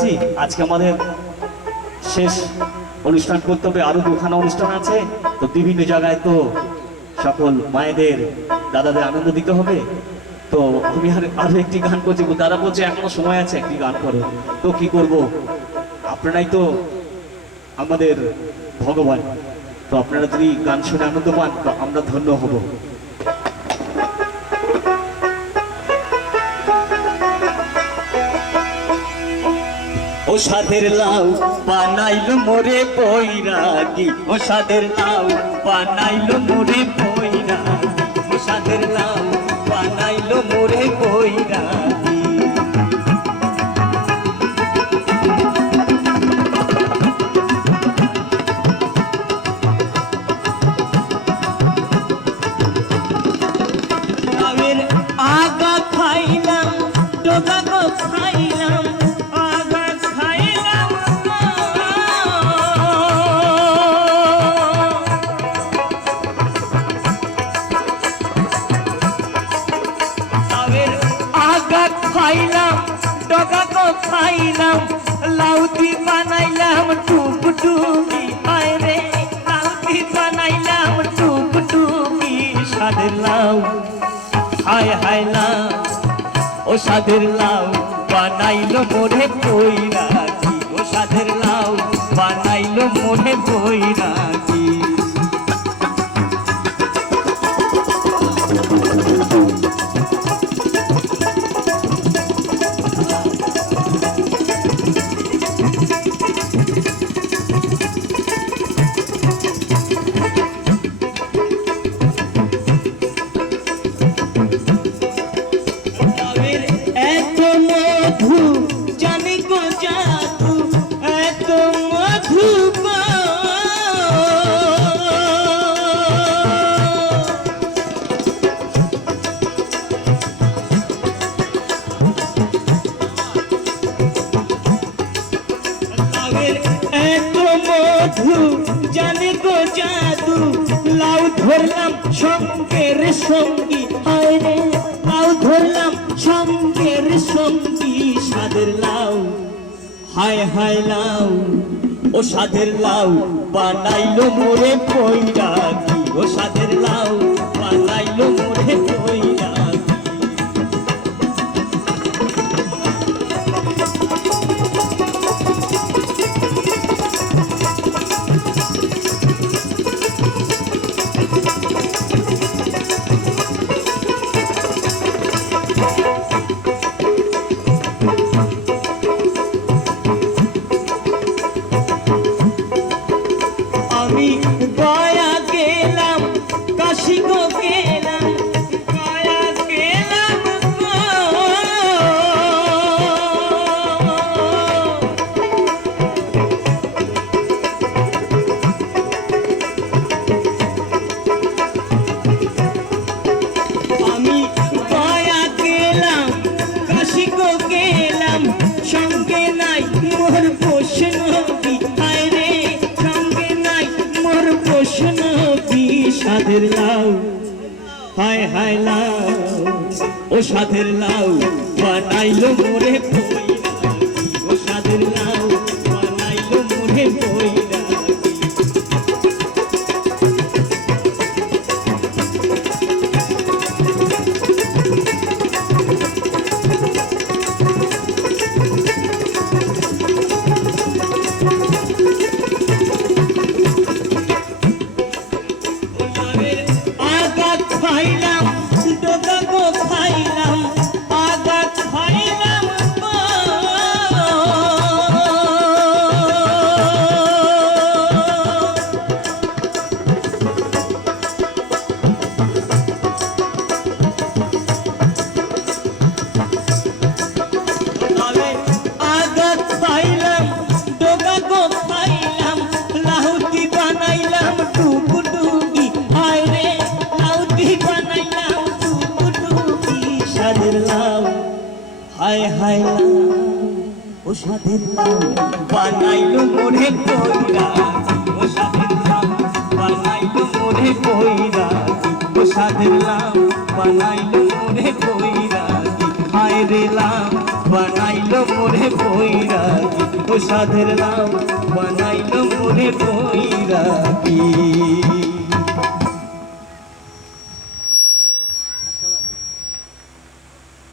আসছি। আজকে আমাদের শেষ অনুষ্ঠান করতে হবে, আরো দুখানা অনুষ্ঠান আছে, তো বিভিন্ন জায়গায় তো সকল মায়েদের দাদাদের আনন্দ দিতে হবে। তো আমি আরো একটি গান করছি, দাদা বলছে এখনো সময় আছে একটি গান করো, তো কি করব, আপনারাই তো আমাদের ভগবান, তো আপনারা যদি গান শুনে আনন্দ পান তো আমরা ধন্য হব। ও সাদের লাউ বানাইলো মোরে বৈরাগী, ও সাদের লাউ বানাইলো মোরে বৈরাগী, ও সাদের লাউ বানাইলো মোরে বৈরাগী। লাউয়ের আগা খাইলাম, ডগা গো খাইলাম, খাইলাম ডগা গো খাইলাম, লাউতি বানাইলাম টুকটুকি, হায় রে লাউতি বানাইলাম টুকটুকি। সাদের লাউ হায় হায় লাউ, ও সাদের লাউ বানাইলো মোরে বৈরাগী, ও সাদের লাউ বানাইলো মোরে বৈরাগী। জানে গো জাদু, লাউ ধরলাম সঙ্গের সঙ্গী, হায় রে লাউ ধরলাম সঙ্গের সঙ্গী। সাদের লাউ হায় হায় লাউ, ও সাদের লাউ বানাইলো মোরে বৈরাগী, ও সাদের লাউ বানাইলো মোরে বৈরাগী। আমি গয়া গেলাম, কাশি গো গেলাম, গয়া গেলাম গো। আমি গয়া গেলাম, কাশি গো গেলাম, সঙ্গে নাই মোর বৈষ্ণবী, হায় রে সঙ্গে নাই মোর বৈষ্ণবী। সাদের লাউ হায় হায় লাউ, ও সাদের লাউ বানাইলো মোরে বৈরাগী, ও সাদের লাউ বানাইলো মোরে বৈরাগী। খাইলাম ডগা গো খাইলাম, আগা খাইলাম গো। আগা খাইলাম ডগা গো খাইলাম, লাহুতি বানাইলাম টুকটুকি, হায় রে লাউতি বানাইলাম টুকটুকি। সাদের লাউ হায় হায় লাউ, ও সাদের লাউ বানাইলো মোরে বৈরাগী, ও সাদের লাউ বানাইলো মোরে বৈরাগী, ও সাদের লাউ বানাইলো মোরে বৈরাগী, হায় রে লাউ বানাইলো মোরে বৈরাগী। ও সাধের নাম বানাইল মনে পইরা কি